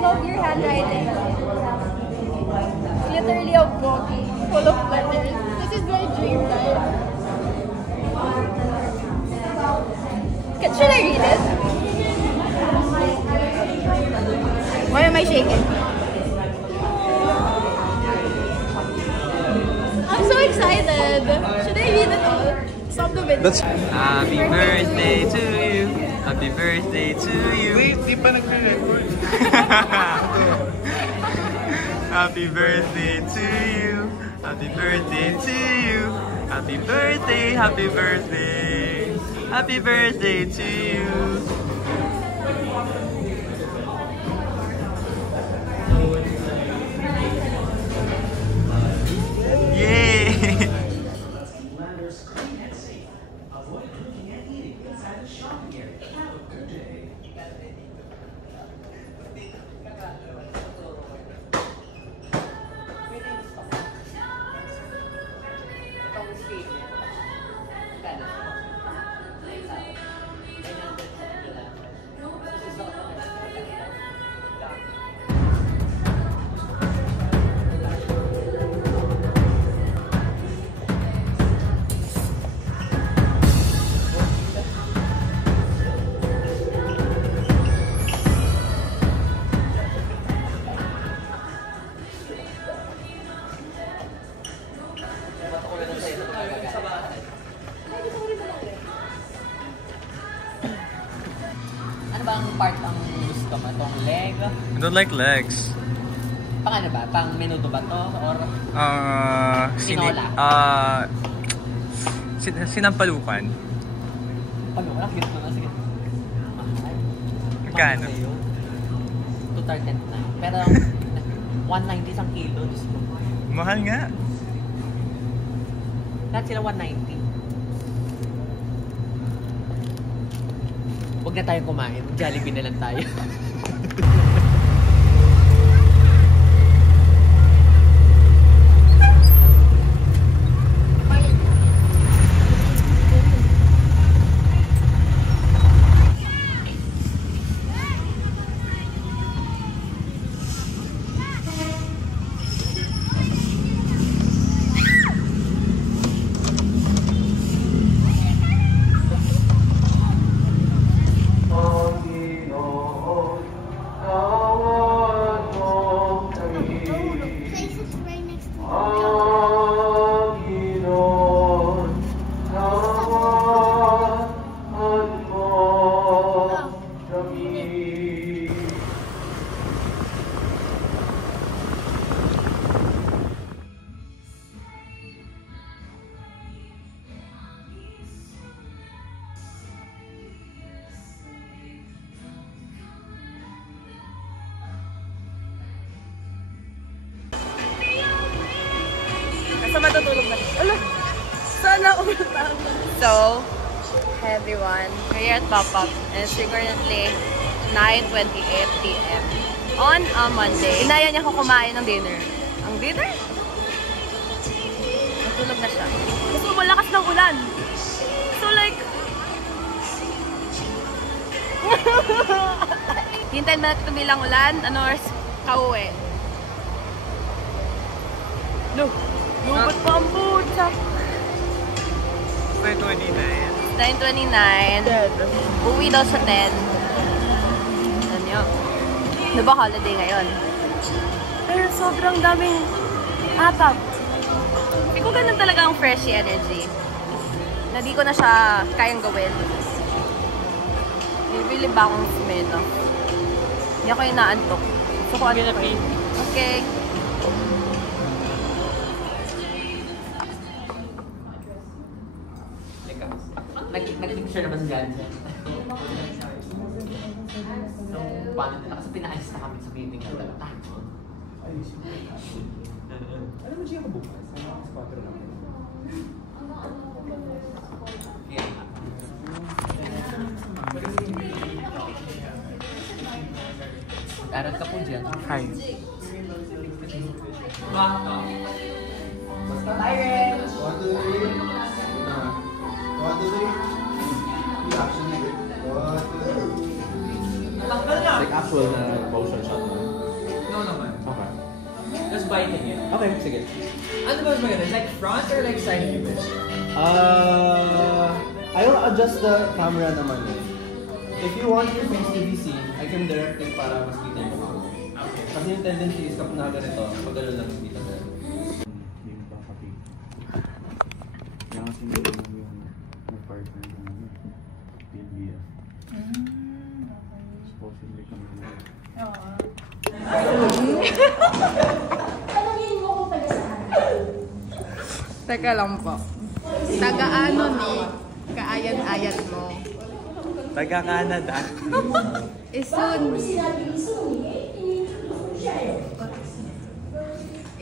love your handwriting. Literally a book full of letters. This is my dream life. Should I read it? Why am I shaking? I'm so excited. Should I read it all? Stop the video. Happy birthday to you. Happy birthday to you. Wait, di pa nagre-record. Happy birthday to you. Happy birthday to you. Happy birthday, happy birthday. Happy birthday to you. Yay! Ano ba ang part ang gusto mo? Itong leg? I don't like legs. Pang ano ba? Pang menudo ba to? Or Tinola. Sinampalukan. Palukan? Ang gito na. Sige. Mahal. Magkano? 239. Pero 190 isang kilo. Mahal nga. Lahat sila 190. Huwag na tayong kumain. Jollibee na lang tayo. Sa matutulog na. Ala! Sana umatang. So, hi everyone. We're here at Pop-Up and it's currently 9:28 PM on a Monday. Inaya niya ako kumain ng dinner. Ang dinner? Natulog na siya. Mas malakas ng ulan. So like... Hintayin na tumilang ulan. Ano oras kauwi? No! Lubat pa ang butsa. 9:29. 9:29. Uwi daw sa 10. Ano yun? Diba holiday ngayon? Pero sobrang daming atap. Hindi ko ganun talaga ang freshy energy. Na di ko na siya kayang gawin. Bibili ba akong smeno? Hindi ako inaantok. Gusto ko ano pa. Okay. Nag-picture naman dyan. So, paano nila? Kasi pinaalis na kami sa meeting na talaga. Alam mo siya ka bukas? Sa squatter namin. Aral ka po dyan. Hi. Basta Tyren! 1, 2, 3. 1, 2, 3. Reaction nito. 1, 2, 3. Like actual na motion shot. ako naman. Okay. Just biting it. Okay, sige. Ano ba maganda? Like front or like side view? I will adjust the camera naman eh. If you want your face to be seen, I can direct it para mas kita yung mukha mo. Okay. Kasi yung tendency is kapag nakaganito, pag gano'n lang hindi ka ganun. Yung papapig. Kaya kasi yung partner ng PNBF. Supposedly kami nila. Tanungin mo kung taga saan. Teka lang po. Taga-ano ni kaayat-ayat mo? Taga-Canada. Isuni. Sinabi ni Suni, ini-introduce mo siya eh.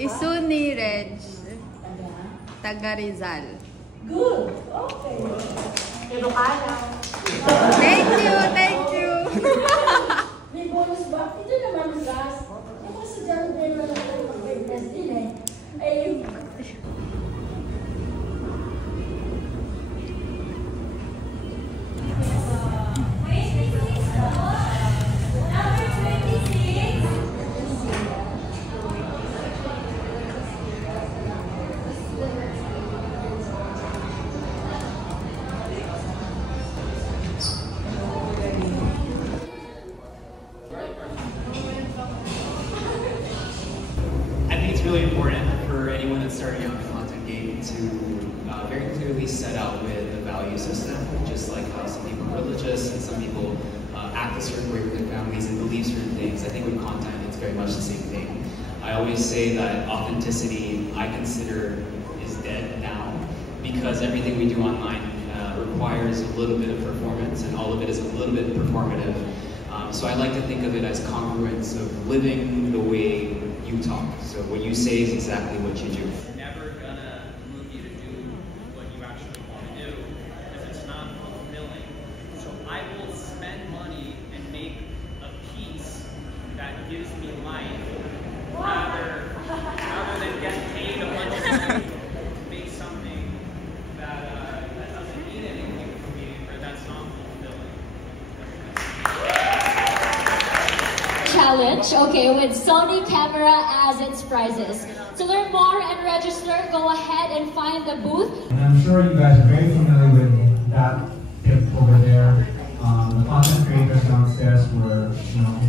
Isuni Reg. Taga Rizal. Good. Okay. Ilocana. Thank you, thank you. May bonus ba? Ito naman gas. Yung kasi dyan din na lang tayo mag-witness din eh. Ay, I think it's really important for anyone that's starting out in the content game to very clearly set out with a value system, just like how some people are religious and some people act a certain way with their families and believe certain things. I think with content, it's very much the same thing. I always say that authenticity, I consider, is dead now because everything we do online requires a little bit of performance and all of it is a little bit performative. So I like to think of it as congruence of living the way you talk. So what you say is exactly what you do. Never gonna move you to do what you actually want to do because it's not fulfilling. So I will spend money and make a piece that gives me life rather than get paid a bunch of money to make something that doesn't mean anything for me or that's not fulfilling. challenge, okay, with Sony camera as its prizes. To learn more and register, go ahead and find the booth. And I'm sure you guys are very familiar with that tip over there. The content creators downstairs were,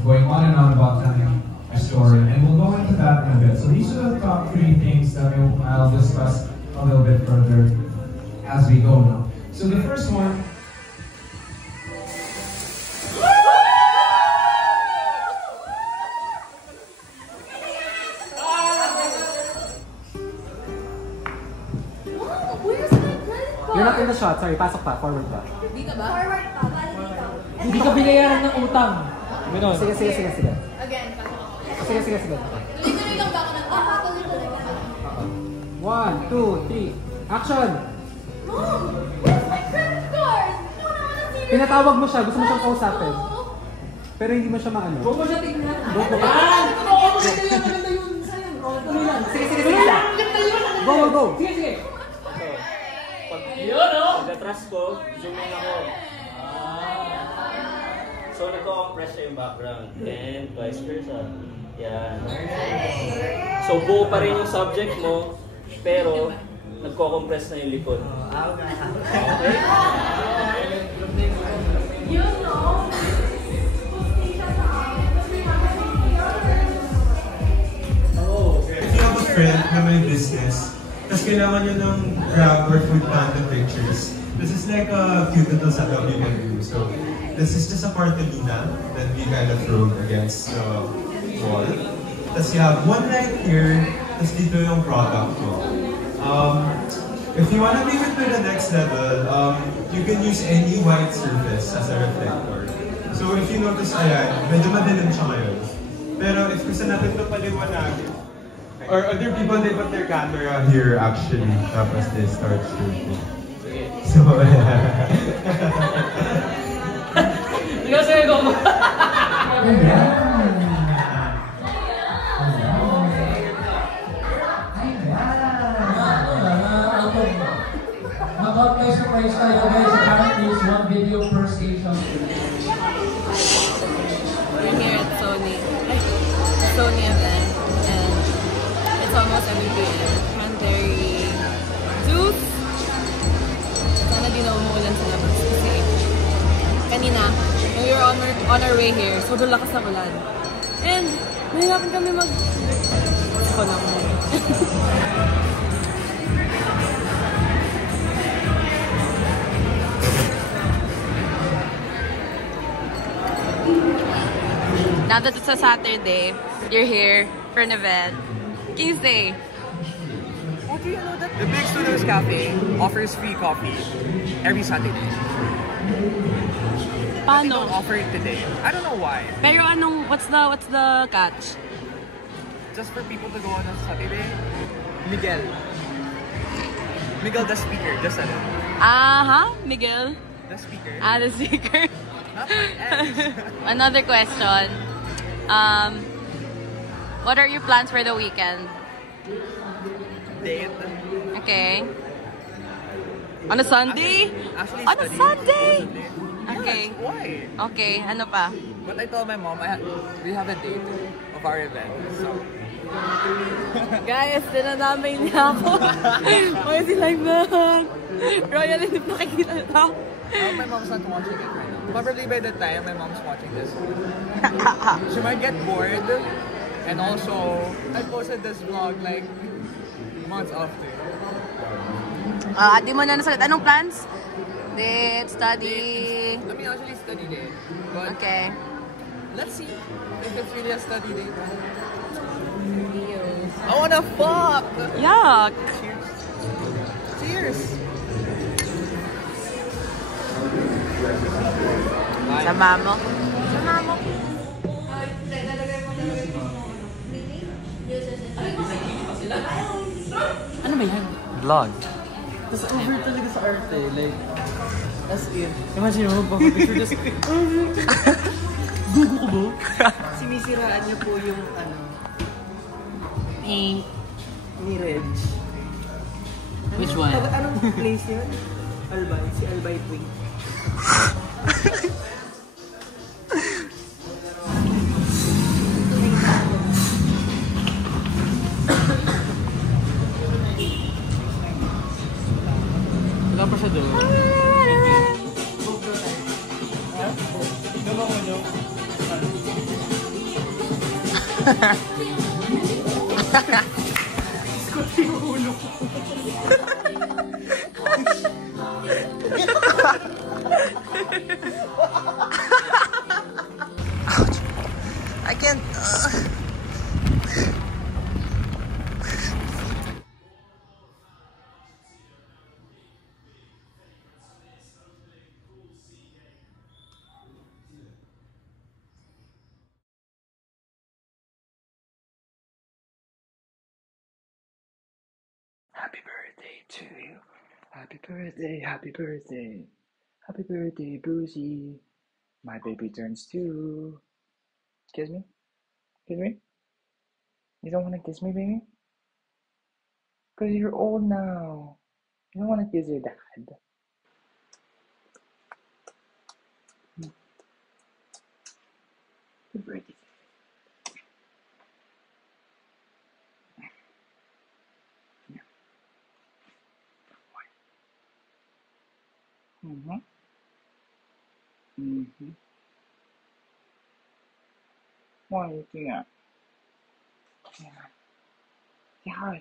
going on and on about telling a story, and we'll go into that in a bit. So these are the top 3 things that I'll discuss a little bit further as we go now. So the first one. You're not in the shot. Sorry, pasok pa. Forward pa. Dito ba? Forward pa, bali dito. Hindi ka binayaran ng utang. Ganon. Sige. Again, pasok ako. Sige. Tuloy-tuloy lang ba ako ng Tuloy-tuloy ka lang. 1, 2, 3. Action! Mom, where's my credit card? No, no, Pinatawag mo siya. Gusto mo siyang kausapin. Pero hindi mo siya maano. Huwag mo siya tingnan. Maganda yun. Sayang. Tuloy lang. Sige. Go. Sige. Yun, no? Pagka-trust ko, zoom in ako. So, nagko-compress siya yung background. And vice versa. Yan. So, buo pa rin yung subject mo, pero nagko-compress na yung likod. Okay? Yun, no? If you have a friend na may business, tapos kailangan nyo ng grab or food panda pictures, this is like a cute little setup you can do. So, this is just a cartolina that we kind of throw against the wall. Tapos you have one right here, tapos dito yung product mo. If you want to take it to the next level, you can use any white surface as a reflector. So if you notice, ayan, medyo madilim siya ngayon. Pero if gusto natin ito paliwanagin, or other people, they put their camera here actually, tapos they start shooting. So, Sige ko. About my surprise tayo guys, apparently it's 1 video per station. We're here at Sony. Sony event. cranberry juice. Sana di na umuulan sa labas kasi kanina, when we were on our way here, sobrang lakas ng ulan. And, mahirapan kami Ako lang mo. Now that it's a Saturday, you're here for an event. Can you say? Oh, do you know that the Big Studios Cafe offers free coffee every Saturday? But they don't offer it today. I don't know why. Pero what's the catch? Just for people to go on a Saturday. Miguel, the speaker, just said it. Miguel? The speaker. The speaker. Not my ex. Another question. What are your plans for the weekend? Date. Okay. On a Sunday? Actually On a Sunday? Okay. Yes, why? Okay, ano pa? But I told my mom we have a date of our event, so. Guys, dinadamay niya ako. Why is he like that? Royal, hindi pakikita na. My mom's not watching it right now. Probably by the time my mom's watching this, she might get bored. And also, I posted this vlog like months after. Di mo na nasagot. Anong plans? Date, study. I mean, actually study date. But okay. Let's see if it's really a study date. I wanna fuck! Yuck! Cheers! Sama mo? Sama mo. Ano ba yan? Vlog. Tapos over talaga sa arte, like, as in, imagine mo, magpapapicture, just, gugo ko ba? Sinisiraan niya po yung, ni Reg. Which one? Anong place yun? Albay, si Albay Twing. Wala pa siya doon. I can't. Happy birthday to you. Happy birthday, happy birthday. Happy birthday, Boozy. My baby turns 2. Kiss me? Kiss me? You don't want to kiss me, baby? Because you're old now. You don't want to kiss your dad. Happy birthday. Mm-hmm. Mm-hmm. What are you looking at? Yeah. Yeah.